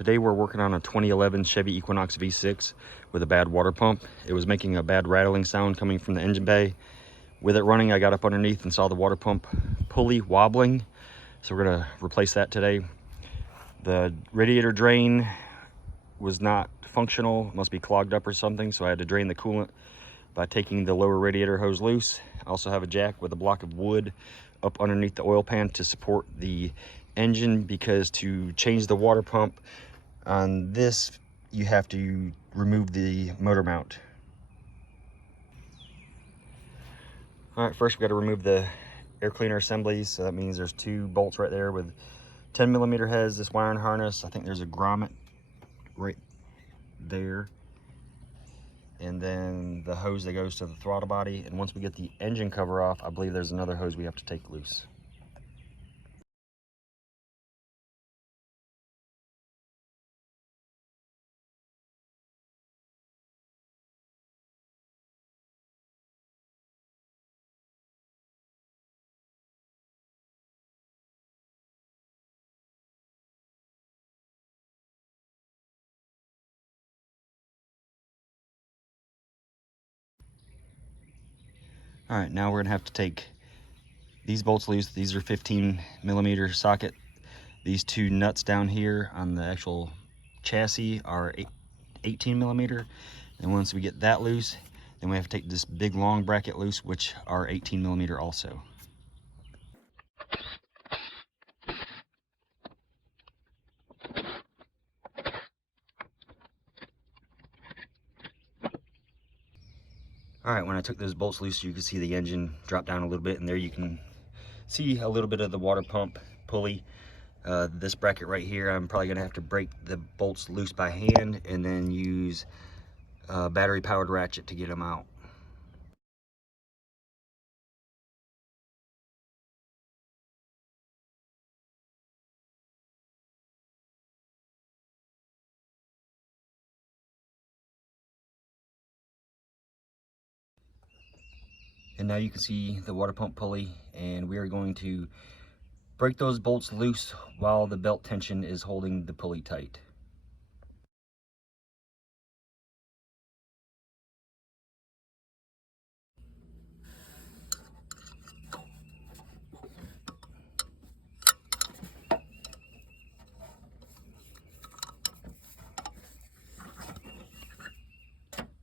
Today we're working on a 2011 Chevy Equinox V6 with a bad water pump. It was making a bad rattling sound coming from the engine bay. With it running, I got up underneath and saw the water pump pulley wobbling. So we're gonna replace that today. The radiator drain was not functional, must be clogged up or something, so I had to drain the coolant by taking the lower radiator hose loose. I also have a jack with a block of wood up underneath the oil pan to support the engine, because to change the water pump on this, you have to remove the motor mount. All right, first we got to remove the air cleaner assemblies. So that means there's two bolts right there with 10mm heads, this wiring harness. I think there's a grommet right there, and then the hose that goes to the throttle body. And once we get the engine cover off, I believe there's another hose we have to take loose. All right, now we're gonna have to take these bolts loose. These are 15mm socket. These two nuts down here on the actual chassis are 18mm. And once we get that loose, then we have to take this big long bracket loose, which are 18mm also. All right, when I took those bolts loose, you can see the engine drop down a little bit, and there you can see a little bit of the water pump pulley. This bracket right here, I'm probably gonna have to break the bolts loose by hand and then use a battery powered ratchet to get them out. And now you can see the water pump pulley, and we are going to break those bolts loose while the belt tension is holding the pulley tight.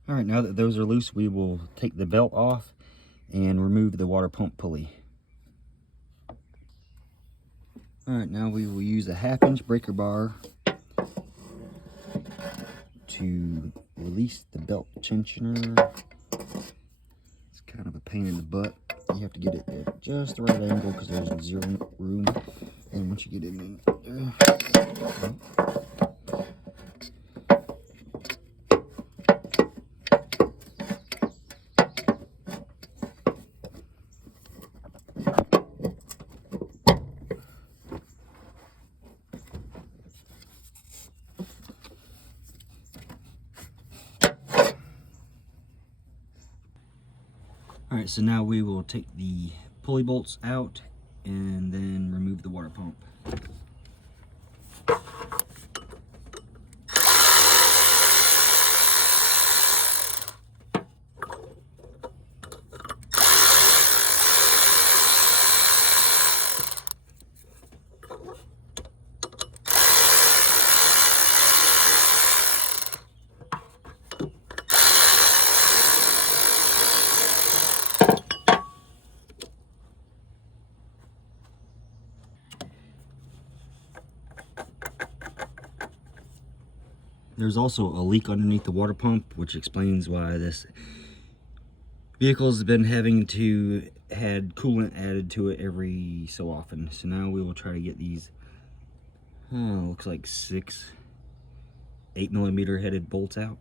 All right, now that those are loose, we will take the belt off and remove the water pump pulley. All right, now we will use a 1/2-inch breaker bar to release the belt tensioner. It's kind of a pain in the butt. You have to get it at just the right angle because there's zero room. And once you get it in there, all right, so now we will take the pulley bolts out and then remove the water pump. There's also a leak underneath the water pump, which explains why this vehicle's been having to had coolant added to it every so often. So now we will try to get these, looks like 6 8mm headed bolts out.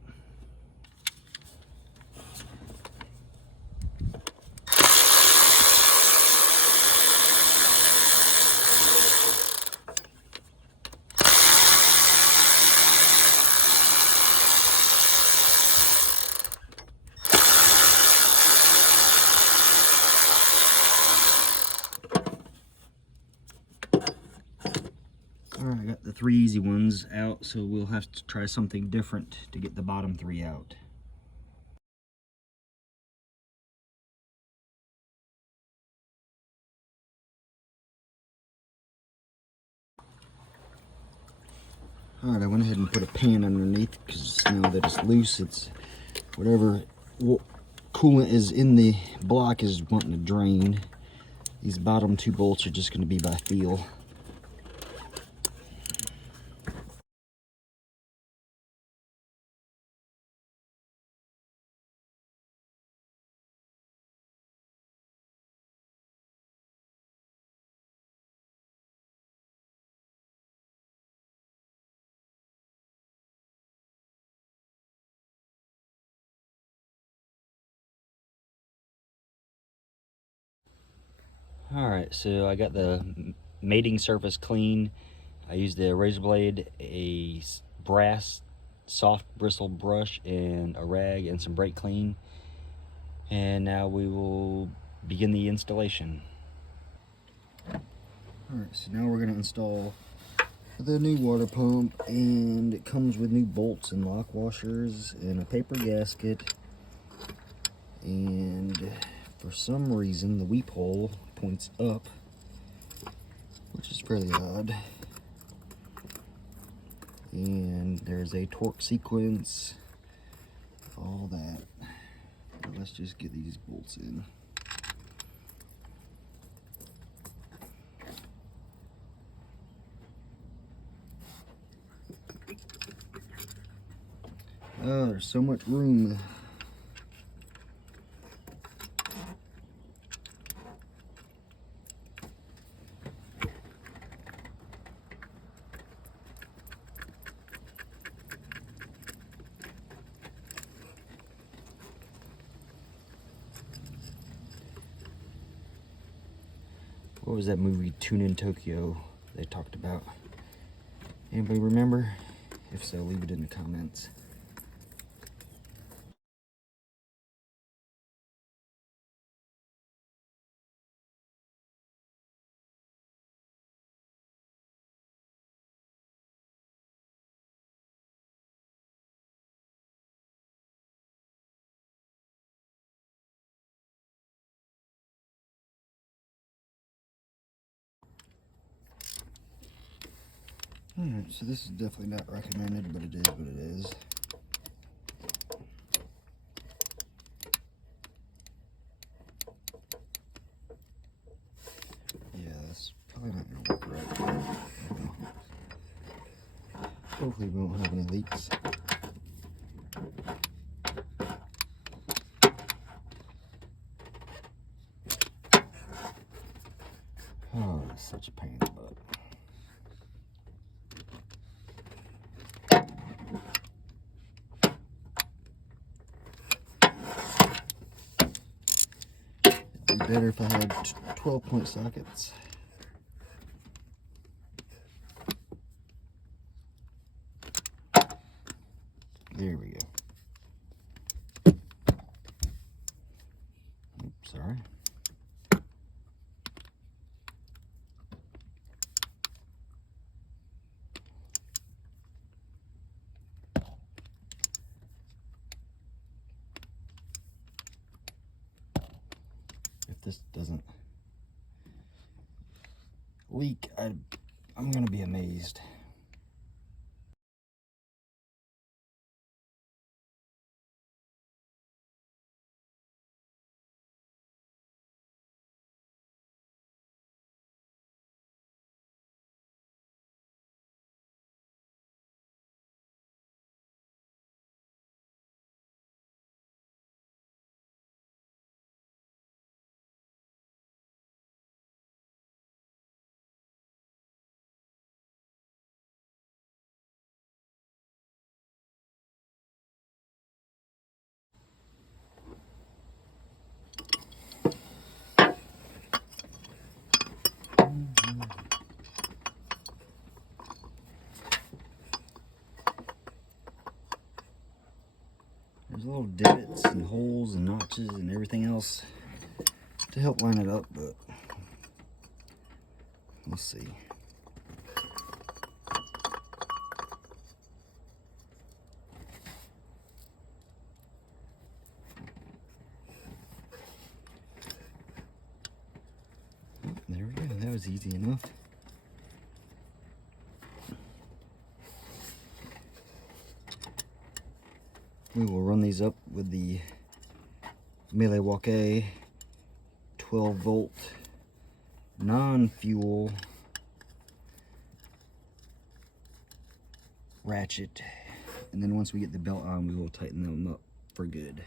All right, I got the 3 easy ones out, so we'll have to try something different to get the bottom 3 out. Alright, I went ahead and put a pan underneath because now that it's loose, it's whatever coolant is in the block is wanting to drain. These bottom 2 bolts are just going to be by feel. Alright, so I got the mating surface clean. I used the razor blade, a brass soft bristle brush, and a rag and some brake clean. And now we will begin the installation. Alright, so now we're going to install the new water pump, and it comes with new bolts and lock washers and a paper gasket. And for some reason the weep hole points up, which is fairly odd. And there's a torque sequence, all that. But let's just get these bolts in. Oh, there's so much room. What was that movie, Tune in Tokyo, they talked about? Anybody remember? If so, leave it in the comments. Alright, so this is definitely not recommended, but it is what it is. Yeah, that's probably not going to work right. Hopefully we won't have any leaks. Oh, it's such a pain in the butt. It'd be better if I had 12-point sockets. There we go. Oops, sorry. If this doesn't leak, I'm gonna be amazed. There's little divots and holes and notches and everything else to help line it up, but we'll see. easy enough. We will run these up with the Milwaukee 12-volt non-fuel ratchet, and then once we get the belt on, we will tighten them up for good.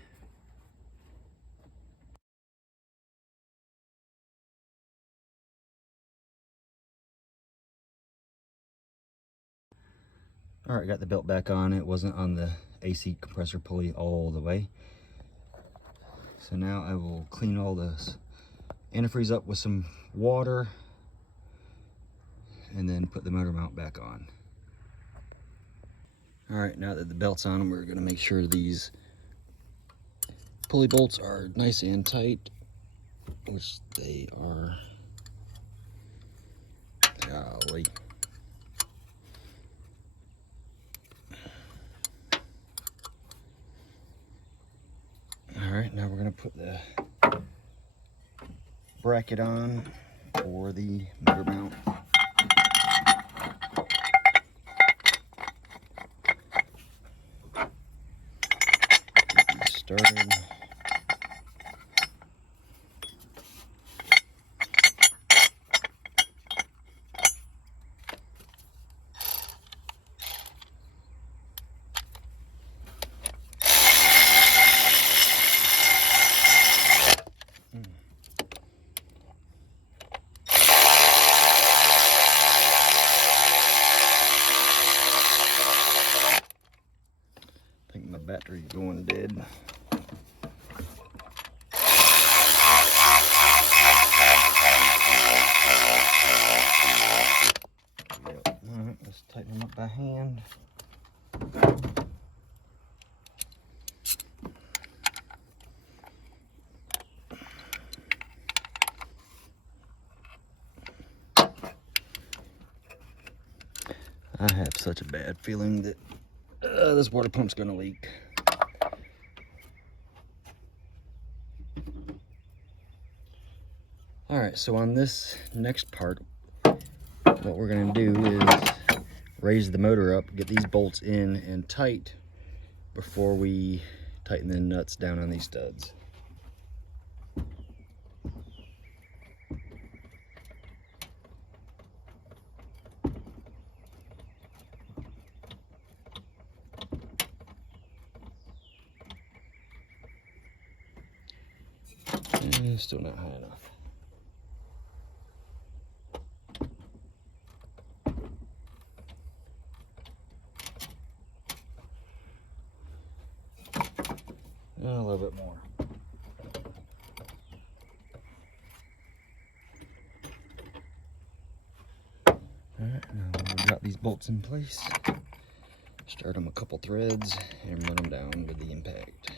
All right, got the belt back on. It wasn't on the AC compressor pulley all the way. So now I will clean all this antifreeze up with some water and then put the motor mount back on. All right, now that the belt's on, we're gonna make sure these pulley bolts are nice and tight, which they are. Golly. All right, now we're gonna put the bracket on for the motor mount. Get these started. I think my battery's going dead. Yep. All right, let's tighten them up by hand. I have such a bad feeling that this water pump's gonna leak. All right, so on this next part, what we're gonna do is raise the motor up, get these bolts in and tight before we tighten the nuts down on these studs. Still not high enough. A little bit more. All right, now we've got these bolts in place. Start them a couple threads and run them down with the impact.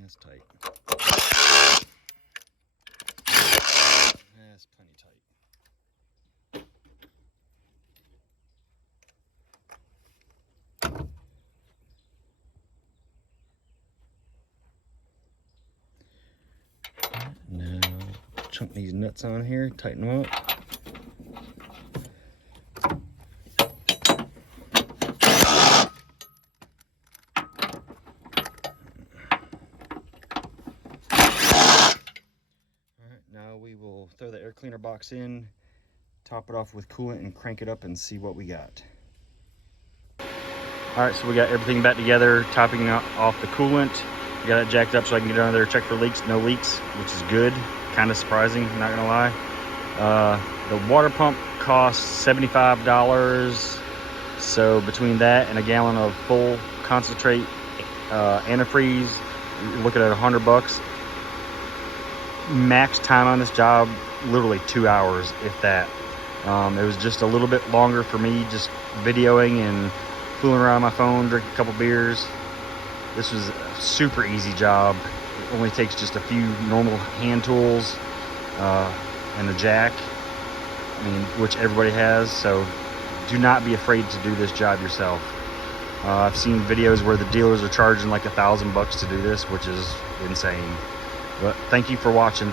That's tight. That's plenty tight. Now chunk these nuts on here, tighten them up. Now we will throw the air cleaner box in, top it off with coolant, and crank it up and see what we got. All right, so we got everything back together, topping off the coolant. We got it jacked up so I can get under there, check for leaks. No leaks, which is good. Kind of surprising, not gonna lie. The water pump costs $75. So between that and a gallon of full concentrate antifreeze, you're looking at $100. Max time on this job, literally 2 hours, if that. It was just a little bit longer for me, just videoing and fooling around on my phone, drinking a couple beers. This was a super easy job. It only takes just a few normal hand tools and a jack, I mean, which everybody has. So do not be afraid to do this job yourself. I've seen videos where the dealers are charging like $1,000 to do this, which is insane. But thank you for watching.